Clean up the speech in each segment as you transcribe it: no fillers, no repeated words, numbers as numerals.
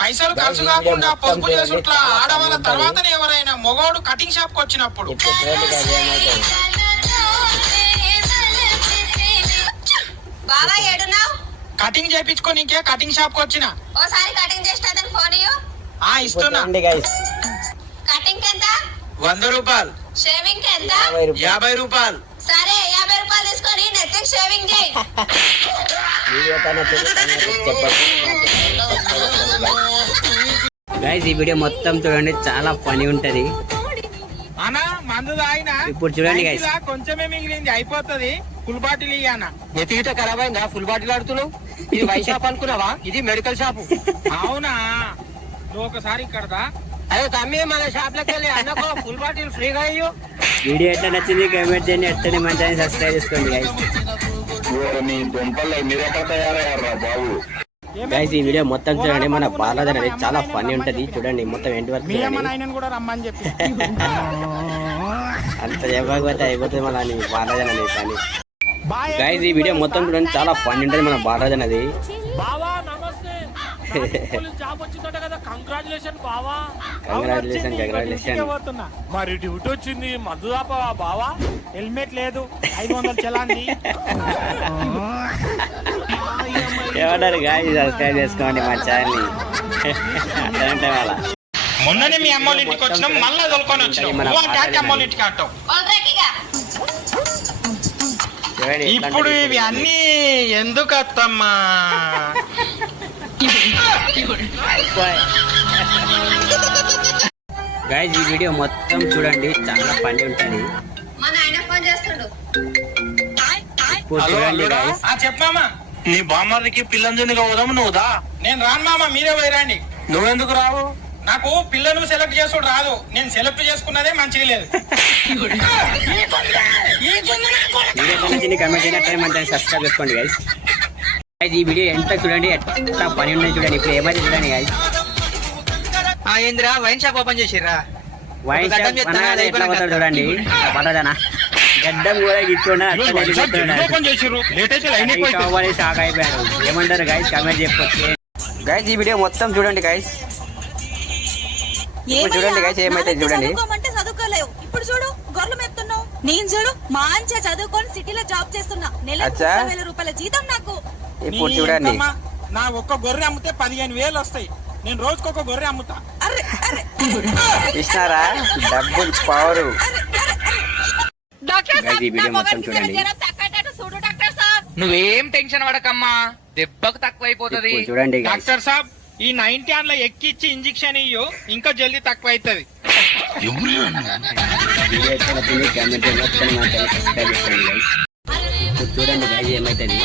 పైసలు ఖర్చు కాకుండా పొదుపు చేసుట్లా ఆడవాళ్ళ తర్వాతనే ఎవరైనా మొగోడు కటింగ్ షాప్ కు వచ్చినప్పుడు కటింగ్ చేయించుకోనికే కటింగ్ షాప్ కు వచ్చిన ఓసారి కటింగ్ చేస్తా ఫోన్ ఇస్తున్నా. కటింగ్ ఎంత? 100 రూపాయలు. షేవింగ్ ఎంత? 50 రూపాయలు. సరే 50 రూపాయలు తీసుకొని నెత్తికి షేవింగ్ చేయి. గైస్ ఈ వీడియో మొత్తం చూడండి, చాలా ఫనీ ఉంటది. అన్నా మందు తాగినా ఇప్పుడు చూడండి గైస్, కొంచెమే మిగిలింది, అయిపోతుంది. Full bottle ఇయ్యనా? నెత్తిగిట ఖరాబ్ అయిందా? ఫుల్ బాటిల్ ఆడుతున్నావు? ఇది వైన్ షాప్ అనుకున్నావా? ఇది మెడికల్ షాప్. అవునా? నువ్వు ఒకసారి ఇక్కడ అదే తమ్మి, మన షాప్ లకి వెళ్ళి అన్నకో ఫుల్ బాటిల్ ఫ్రీగా అయ్యో. వీడియో ఎట్లా నచ్చింది కామెంట్ చేయండి, ఎట్టని మంచి సబ్స్క్రైబ్ చేసుకోండి గైస్. గైస్ ఈ వీడియో మొత్తం చూడండి, మన బాలాజీ అనేది చాలా ఫన్నీ ఉంటది. చూడండి మొత్తం ఎండ్ వరకు కూడా రమ్మని చెప్పి అంత చెప్పకపోతే అయిపోతుంది మన బాలాజీ అనేది. కానీ గైస్ ఈ వీడియో మొత్తం చూడండి, చాలా ఫన్నీ ఉంటది మన బాలాజీ అనేది. కంగ్రాచులేషన్. మరి డ్యూటీ వచ్చింది, మద్దు దాపవా బావా? హెల్మెట్ లేదు, 500 చలాంది. ఏమన్నారు గాయస్, సబ్స్క్రైబ్ చేసుకోండి మా ఛానల్ ని. అట్లా వాళ్ళ మొన్ననే మీ అమ్మోళ్ళ ఇంటికి వచ్చినాం, మళ్ళా తొలుకొని వచ్చినాం. అమ్మోళ్ళ ఇంటికి అంటాం. ఇప్పుడు ఇవి అన్ని ఎందుకు అత్తమ్మా? గైస్ ఈ వీడియో మొత్తం చూడండి, చాలా ఫన్నీ ఉంటది. మా నాయన ఫోన్ చేస్తాడు. ఇప్పుడు చూడండి గైస్. చెప్పామా నీ బామ్మకి పిల్లంజనిగా పోదాము, నువ్వుదా? నేను రాను మామ, మీరే పోయిరండి. నువ్వెందుకు రావు? నాకు పిల్లలు సెలెక్ట్ చేసుడు రాదు, నేను సెలెక్ట్ చేసుకున్నదే మంచిగా లేదు. కమెంట్ చేయండి, మంచి సబ్స్క్రైబ్ చేసుకోండి గైస్. ఈ వీడియో ఎంత చూడండి, ఎంత పని ఉన్నది చూడండి. ఇప్పుడు ఏమైతే చూడండి గైస్. ఏందిరా వైన్ షాప్ ఓపెన్ చేసిర్రా? వైన్ షాప్ ఎట్లా పోతాడు చూడండి. పడదనా గడ్డం కూడా షాక్ అయిపోయారు. ఏమంటారు గైస్, కమెంట్ చెప్పొచ్చు గైస్. ఈ వీడియో మొత్తం చూడండి గైస్. చూడండి గైస్ ఏమైతే చూడండి. చదువుకోలేవు, ఇప్పుడు చూడు గొర్రెలు మేపుతున్నావు. నేను చూడు మంచిగా చదువుకొని సిటీలో జాబ్ చేస్తున్నా, నెలకు 30,000 రూపాయల జీతం నాకు. ఇప్పుడు చూడండి, నా ఒక్క గొర్రె అమ్మితే 15,000 వస్తాయి. నేను రోజుకొక గొర్రె అమ్ముతా. ఇస్తారా డబ్బులు పవర్. ఈ వీడియో మొత్తం చూడండి. నువ్వేం టెన్షన్ పడకమ్మా, దెబ్బకు తక్కువ అయిపోతుంది. చూడండి డాక్టర్ సాబ్, ఈ 90 ఆన్ల ఎక్కిచ్చి ఇంజెక్షన్ ఇయ్యు, ఇంకా జల్దీ తక్కువ అవుతుంది. చూడండి గైస్ ఏమైతుంది.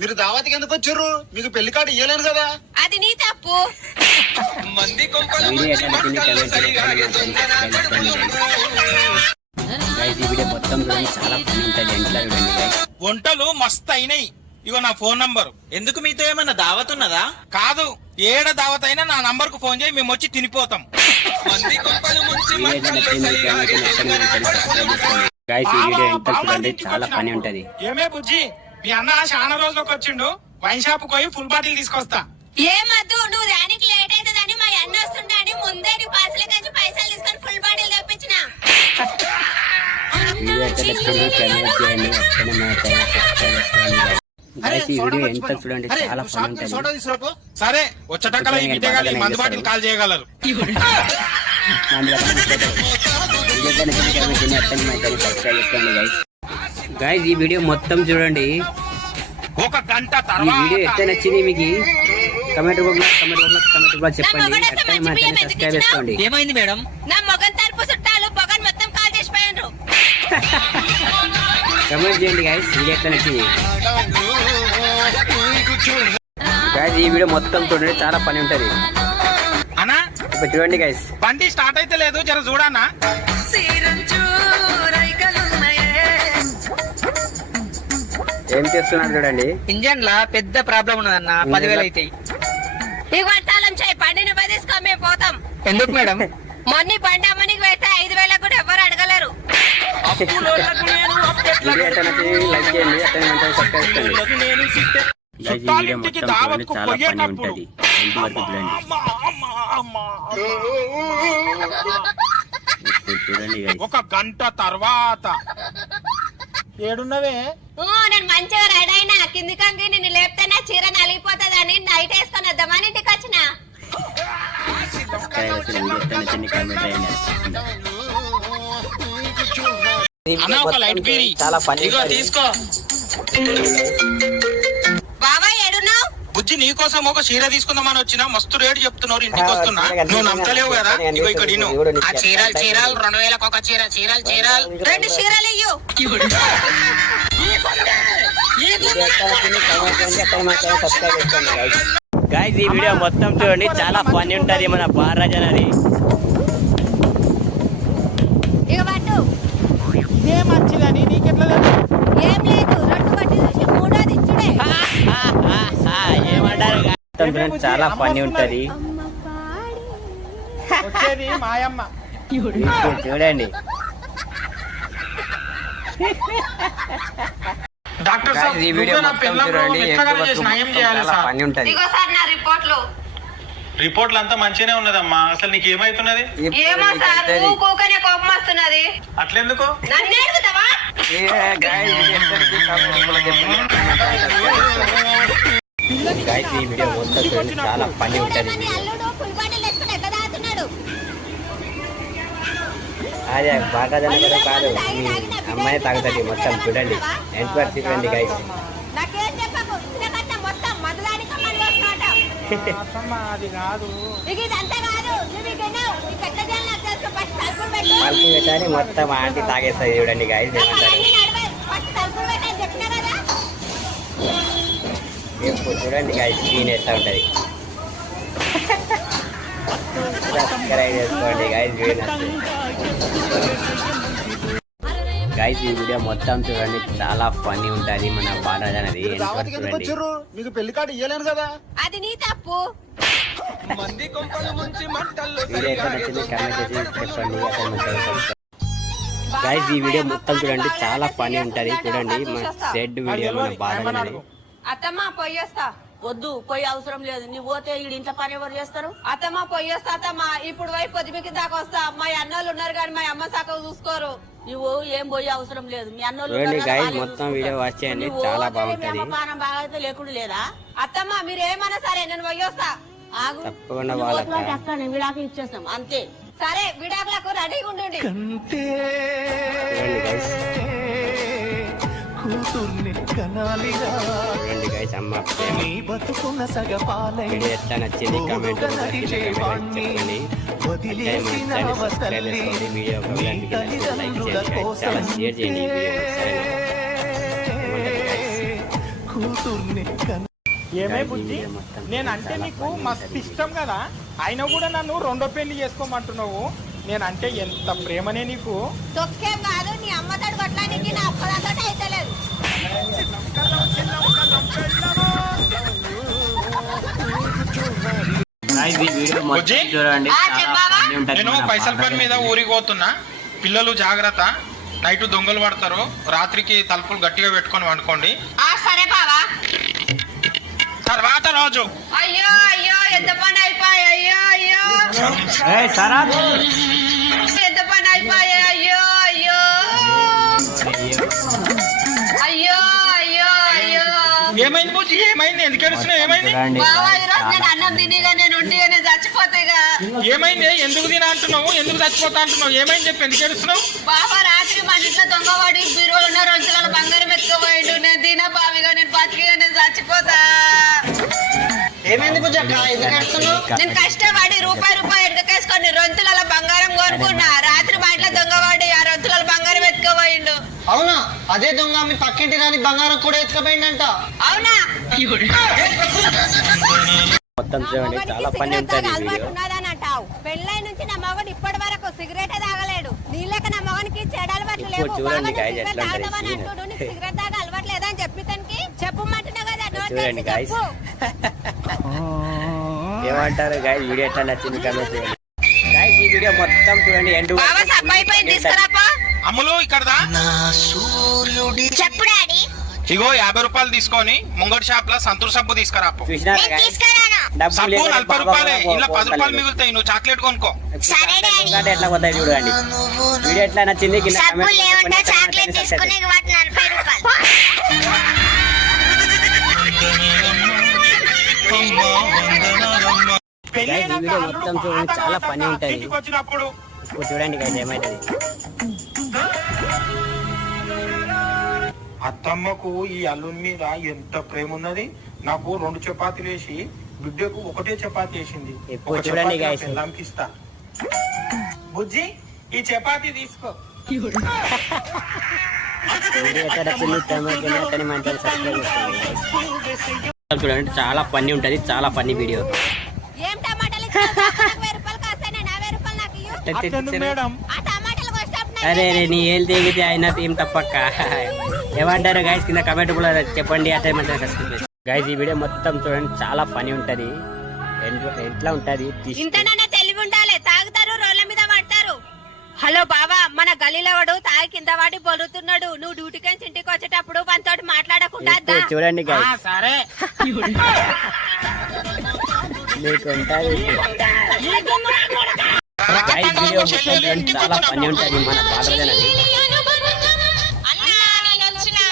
మీరు దావతికి ఎందుకు వచ్చారు? మీకు పెళ్లి కార్డు ఇయ్యలేను కదా. అది నీ తప్పు. ఈ వీడియో మొత్తం చూడండి, చాలా పని ఉంటుంది. ఎంట్లో చూడండి గైస్. వంటలు మస్తు అయినాయి. ఇగో నా ఫోన్ నంబరు. ఎందుకు మీతో ఏమన్నా దావత్ ఉన్నదా? కాదు, ఏడ దావత్ అయినా నా నంబర్ కు ఫోన్ చేయి, మేము వచ్చి తినిపోతాం. గైస్ ఈ వీడియో ఎంత చూడండి, చాలా పని ఉంటది. ఏమే బుజ్జి, మీ అన్న చాలా రోజులకు వచ్చిండు, వైన్ షాప్ పోయి ఫుల్ బాటిల్ తీసుకొస్తా. ఏమద్దు, నువ్వు దానికి లేట్ అవుతుందని మా అన్న వస్తుండని ముందే నీ పాసల కంచి పైసలు తీసుకొని ఫుల్ బాటిల్ తెప్పించిన. ఈ వీడియో ఎంత చూడండి, చాలా పని ఉంటది. సరే వచ్చేటక్కల ఈ బిడ్డగాలి మందు బాటిల్ కాల్ చేయగలరు. గైస్ ఈ వీడియో మొత్తం చూడండి. ఒక గంట ఈ తర్వాత వీడియో ఎట్లా నచ్చింది మీకు కమెంట్ చెప్పండి. సబ్స్క్రైబ్ చేసుకోండి. ఏమైంది మేడం? నా మొగన్ తరపు చుట్టాలు పొగన్ మొత్తం కాల్ చేసిపోయారు. కమెంట్ చేయండి గైస్, వీడియో ఎట్లా నచ్చింది. గైస్ ఈ వీడియో మొత్తం చూడండి, చాలా పని ఉంటది. అన్నా ఇప్పుడు చూడండి గైస్, బండి స్టార్ట్ అయితే లేదు, జర చూడన్నా. ఏం చేస్తున్నారు చూడండి. ఇంజన్ లా పెద్ద ప్రాబ్లం ఉన్నదన్న, 10,000 అవుతాయి. ఇవ్వటాలం చేయి, బండిని తీసుకో, మేము పోతాం. ఎందుకు మేడం? మొన్న బండి అమ్మనికి పెడితే 5,000 కూడా ఎవరు అడగలేరు. వీడియో ఎట్లా నచ్చింది, లైక్ చేయండి, అట్లనే సబ్స్క్రైబ్ చేసుకోండి. చుట్టాలింటికి దావత్కు చాలా ఫన్నీ పోయేటప్పుడు ఉంటది ఎండ్ వరకు చూడండి ఇప్పుడు చూడండి guys. ఒక గంట తర్వాత ఏడున్నవే నేను మంచిగా రెడీ అయినా కిందికంగి నిన్ను లేపితేనే చీర నలిగిపోతుందని నైట్ వేసుకొని వద్దామని ఇంటికి వచ్చిన సబ్స్క్రైబ్ అసలు వీడియో నచ్చింది కామెంట్ చేయండి ఈ అన్న, వీడియో ఒక లైట్ మొత్తం బీరీ. చాలా ఫన్నీ ఇదిగో ఉంటది. తీసుకో బాబా ఏడున్నావు బుజ్జి నీకోసం ఒక చీర తీసుకుందామని వచ్చినా మస్తు రేటు చెప్తున్నారు ఇంటికి వస్తున్నా నువ్వు నమ్మలేవు కదా ఇగో ఇక్కడ ఇను. ఆ చీరలు 2000కు ఒక చీర చీరలు 2 చీరలు ఇయ్యు వీడియో ఎక్కడ నచ్చింది కామెంట్ చేయండి అక్కడ మా ఛానల్ సబ్స్క్రైబ్ చేసుకోండి గైస్ ఈ వీడియో మొత్తం చూడండి చాలా ఫన్నీ ఉంటది మన బాలరాజ్ అనేది ఇక పట్టు ఇదే మంచిదని నీకెట్లా తెలుసు? ఏం లేదు 2 పట్టి చూసి 3ది ఇచ్చుడే ఏమంటారు మొత్తం చూడండి చాలా ఫన్నీ ఉంటది వచ్చేది మాయమ్మ ఇప్పుడు చూడండి డాక్టర్ సాబ్ ఈ వీడియో నువ్వే నా మొత్తం పిల్లకు చూడండి ఎట్లాగైనా చేసి నయం చేయాలి చాలా సార్ ఫన్నీ ఉంటది ఇగో సార్ నా రిపోర్ట్లు రిపోర్ట్లు అంతా మంచిగానే ఉన్నదమ్మా అసలు నీకు ఏమైతున్నది ఏమో సార్ ఊకోకనే కోపం వస్తున్నది అట్లెందుకు నన్ను అడుగుతావా గైస్ ఈ వీడియో మొత్తం చూడండి చాలా ఫన్నీ ఉంటది నీ అల్లుడు ఫుల్ బాటిల్ వేసుకుని ఎట్లా తాగుతున్నాడు అదే బాగా కూడా కాదు మీ అమ్మాయి తాగుతుంది మొత్తం చూడండి ఎంత వరకు చూడండి గైస్ నాకేం చెప్పకు ఇంతకంటే మొత్తం మధురానికి మంది వస్తున్నట అత్తమ్మ అది కాదు ఇక ఇదంతా కాదు నువ్వు ఇక వినవు. ఈ పెద్ద జనం నాకు తెలుసు ఫస్ట్ తలుపులు పెట్టు తలుపు పెట్టాలి మొత్తం ఆంటీ తాగేస్తుంది చూడండి గైస్ నాకు ఏమంటారు అవన్నీ నడవదు. ఫస్ట్ తలుపులు పెట్టని చెప్పినా కదా ఇప్పుడు చూడండి గైస్ సీన్ వేస్తూ ఉంటది సబ్స్క్రైబ్ చేసుకోండి గైస్ వీడియో గైస్ ఈ వీడియో మొత్తం చూడండి చాలా ఫన్నీ ఉంటది మన బాలరాజ్ అనేది ఎంత వరకు చూడండి మీకు పెళ్లి కార్డు ఇయ్యలేను కదా అది నీ తప్పు వీడియో ఎక్కడ నచ్చింది కామెంట్ చేసి చెప్పండి గైస్ ఈ వీడియో మొత్తం చూడండి చాలా ఫన్నీ ఉంటది చూడండి మన సెడ్ వీడియో మన బాలరాజ్ అనేది అత్తమ్మ పొయ్యేస్తా వద్దు పోయి అవసరం లేదు నీ పోతే ఈ ఇంట్లో పని ఎవరు చేస్తారు? అత్తమ్మ పొయ్యేస్తా అత్తమ్మ ఇప్పుడు పోయి పొద్దుమికి దాకా వస్తా మా అన్నోళ్ళు ఉన్నారు కానీ మా అమ్మ సక్కగా చూసుకోరు నువ్వు ఏం పోయి అవసరం లేదు మీ అన్నోళ్ళు చూడండి ఉన్నారు కదా, గైస్ వాళ్ళే మొత్తం చూసుకుంటారు. వీడియో వాచ్ చేయండి నువ్వు చాలా పోతే మీ బాగుంటది అమ్మ పానం బాగా అయితే లేకుండా లేదా? అత్తమ్మ మీరు ఏమన్నా సరే నేను పొయ్యొస్తా ఆగు తప్పకుండా నువ్వు వాళ్ళక్క పోతున్నావు అక్క నేను విడాకులు ఇచ్చేస్తాం అంతే. సరే విడాకులకు రెడీగా ఉండండి చూడండి గైస్ చూడండి గైస్ అమ్మ ప్రేమ వీడియో ఎట్లా నచ్చింది కామెంట్ చెప్పండి అంటే మన ఛానల్ సబ్స్క్రైబ్ చేసుకోండి వీడియో ఒక లైక్ చేయండి guys. చాలా షేర్ చేయండి ఈ వీడియో సరేనా ఏమంటారు guys? ఏమే బుద్ధి నేనంటే నీకు మస్తు ఇష్టం కదా అయినా కూడా నన్ను రెండో పెళ్లి చేసుకోమంటున్నావు నేనంటే ఎంత ప్రేమనే నీకు తొక్కేం కాదు నీ అమ్మ తోడు కొట్టడానికి నా అప్పదంతో అయితలేదు Guys, ఈ వీడియో మొత్తం చూడండి చాలా చెప్పావా? funny ఉంటది నేను మన పైసల పని బాలరాజ్ మీద అనేది. ఊరికి పోతున్నా పిల్లలు జాగ్రత్త నైట్ దొంగలు పడతారు రాత్రికి తలుపులు గట్టిగా పెట్టుకొని వండుకోండి సరే బావా తర్వాత రోజు అయ్యో అయ్యో ఎంత పని అయిపోయి అయ్యో అయ్యో ఏయ్, సరాత్. ఎంత పని అయిపోయి అయ్యో అయ్యో అయ్యో అయ్యో అయ్యో ఏమైంది బుజ్జి ఏమైంది ఎందుకు ఏడుస్తున్నావు ఏమైంది చూడండి బావా guys, ఈరోజు నేను చాలా అన్నం తినిగా నేను ఉండిగా నేను చచ్చిపోతాయిగా ఏమైంది ఎందుకు తిన అంటున్నావు ఎందుకు చచ్చిపోతా అంటున్నావు ఏమైంది చెప్పి ఎందుకు ఏడుస్తున్నావు బాబా రాత్రి మన ఇంట్లో దొంగవాడి బీరువాలు ఉన్న రోజులలో బంగారం ఎత్తుకోబోయిండు నేను తిన బావిగా నేను బతికిగా నేను చచ్చిపోతా ఏమైంది పూజ ఎందుకు ఏడుస్తున్నావు? నేను కష్టపడి రూపాయి ఎడకేసుకొని రొంతులలో బంగారం కోరుకున్నా రాత్రి మా ఇంట్లో దొంగవాడి ఆ రొంతులలో బంగారం ఎత్తుకోబోయిండు అవునా అదే దొంగ మీ పక్కింటి రాని బంగారం కూడా ఎత్తుకపోయిందంట. అవునా మొత్తం చూడండి చాలా పని సిగరెట్ ఉంటుంది ఈ అలవాటు వీడియో ఉన్నదని అంటావు పెళ్ళై నుంచి నా మగడు ఇప్పటి వరకు సిగరెట్ తాగలేడు నీళ్ళక నా మగనికి చెడు అలవాట్లు ఇప్పుడు లేవు చూడండి బాగా guys, సిగరెట్ ఎట్లా ఉంటుంది తాగుతావని scene. అంటుడు నీకు సిగరెట్ తాగ అలవాటు లేదని చెప్పి తనకి చెప్పమంటున్నా కదా నోట్ చూడండి చేసి guys. చెప్పు. ఏమంటారు గాయస్ వీడియో ఎట్లా నచ్చింది కామెంట్ చేయండి గాయస్ ఈ వీడియో మొత్తం చూడండి ఎండ్ బాబా సబ్బు అయిపోయింది తీసుకురాపా అమ్ములు ఇక్కడ దా. చెప్పు డాడీ ఇగో 50 రూపాయలు తీసుకొని ముంగడి షాప్ లో సంతూర్ సబ్బు తీసుకురాపు. చూసినారా guys? డబ్బులు సబ్బు లేకపోతే 40 రూపాయలే, ఇలా 10 రూపాయలు పోతలేదు. మిగులుతాయి. నువ్వు చాక్లెట్ కొనుక్కో. ఎందుకంటే ఎట్లా పోతాయి చూడండి. వీడియో ఎట్లా నచ్చింది కింద సబ్బులు comment లేవంటే చేయండి. చాక్లెట్ తీసుకునే వాటి 40 రూపాయలు. పెళ్లి Guys, ఈ అయినాక వీడియో అల్లుడు మొత్తం చూడండి, పాత చాలా కాలం funny ఉంటది. ఇంటికి వచ్చినప్పుడు ఇప్పుడు చూడండి guys ఏమైతుంది. అత్తమ్మకు ఈ అల్లుని మీద ఎంత ప్రేమ ఉన్నది. నాకు 2 చపాతీలు వేసి బిడ్డకు ఒకటే చపాతీ వేసింది. ఇప్పుడు ఒక చూడండి చపాతీ guys. నా పిల్లానికి ఇస్తా. బుజ్జి ఈ చపాతీ తీసుకో. వీడియో ఎట్లా నచ్చింది comment చేయండి. అతని మంచిగా సబ్స్క్రైబ్ చేసుకోండి guys. చూడండి చాలా ఫన్నీ ఉంటది, చాలా ఫన్నీ వీడియో. ఏం టమాటాలు ఇచ్చినావు? నాకు 20 రూపాయలు కాస్తాయి, నేను 50 రూపాయలు నాకు ఇయ్యు. అట్టెందుకు మేడం? ఆ టమాటాలు కోసేటప్పుడు అరే నీ ఏం తెగితే అయినా ఏం తప్పక్క. ఏమంటారు గైస్ కింద కమెంట్ కూడా చెప్పండి. అతని మంచిగా సబ్స్క్రైబ్ చేసుకోండి గైస్. ఈ వీడియో మొత్తం చూడండి, చాలా ఫన్నీ ఉంటది. ఎట్లా ఉంటది ఇంతనన్నా తెలివి ఉండాలి. తాగుతారు, రోడ్ల మీద పడతారు. హలో బావా, మన గలీలో వాడు తాగి కింద వాడి బొలుతున్నాడు. నువ్వు డ్యూటీకి ఇంటికి వచ్చేటప్పుడు మనతోటి మాట్లాడకుండా దా. చూడండి గైస్. సరే మీకు ఉంటది గైస్. వీడియో మొత్తం చూడండి, చాలా ఫన్నీ ఉంటది. మన బాలరాజన్ అని అన్నా, నేను వచ్చినా.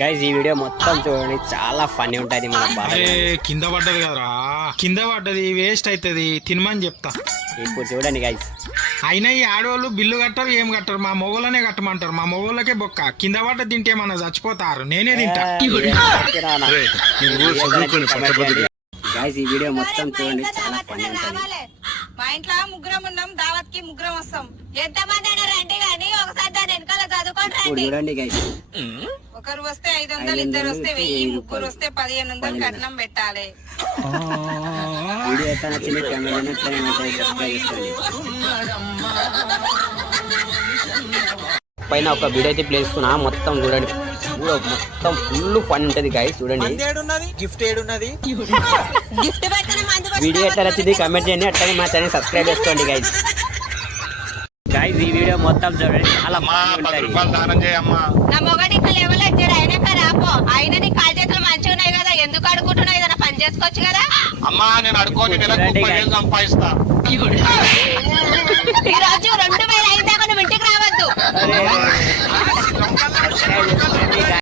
గైస్ ఈ వీడియో మొత్తం చూడండి, చాలా ఫన్నీ ఉంటది. మన అరే బాలరాజన్ కింద పడ్డది కదరా, కింద పడ్డది వేస్ట్ అవుతుంది. తినమని చెప్తా. ఇప్పుడు చూడండి గైస్. అయినా ఈ ఆడవాళ్ళు బిల్లు కట్టరు, ఏం కట్టరు. మా మొగోళ్ళనే కట్టమంటారు. మా మొగోళ్ళకే బొక్క. కింద పడ్డ తింటే మన చచ్చిపోతారు. నేనే తింటా. గైస్ ఈ వీడియో మొత్తం చూడండి, చాలా ఫన్నీ ఉంటది. రావాలి. మా ఇంట్లో ముగ్గురం ఉన్నాం, దావత్ కి ముగ్గురం వస్తాం. ఎంతమంది అయినా రండి కానీ ఒకసారి దాని వెనకాల చదువుకొని ఇప్పుడు రండి. చూడండి గైస్. ఒకరు వస్తే 500, ఇద్దరు వస్తే 1000, ముగ్గురు వస్తే 1500 కట్నం పెట్టాలి. వీడియో ఎట్లా నచ్చింది కెమెరా సబ్స్క్రైబ్ చేసుకోండి. పైన ఒక వీడియో అయితే ప్లే చేస్తున్నా, మొత్తం చూడండి. వీడియో మొత్తం ఫుల్ ఫన్ ఉంటది గైస్. చూడండి గిఫ్ట్ పెడితేనే మందు వీడియో ఎట్లా నచ్చింది కమెంట్ చేయండి. అట్లనే మా ఛానల్ సబ్స్క్రైబ్ చేసుకోండి గైస్. గైస్ ఈ వీడియో మొత్తం చూడండి, చాలా అమ్మా ఫన్నీ 10 ఉంటది. రూపాయలు దానం చేయమ్మా. నా మొగడి ఇంకా లెవెల్ వచ్చాడు. అయినా రాపో. అయినా నీ కాలు చేతులు మంచిగా ఉన్నాయి కదా, ఎందుకు అడుగుతున్నావు? ఏదైనా పని చేసుకోవచ్చు కదా. అమ్మా నేను అడుకోని నెలకు 30,000 సంపాదిస్తా. ఈ రోజు 2000 అయిన దాకా నువ్వు ఇంటికి రావద్దు. సబ్స్క్రైబ్ చేసుకోండి.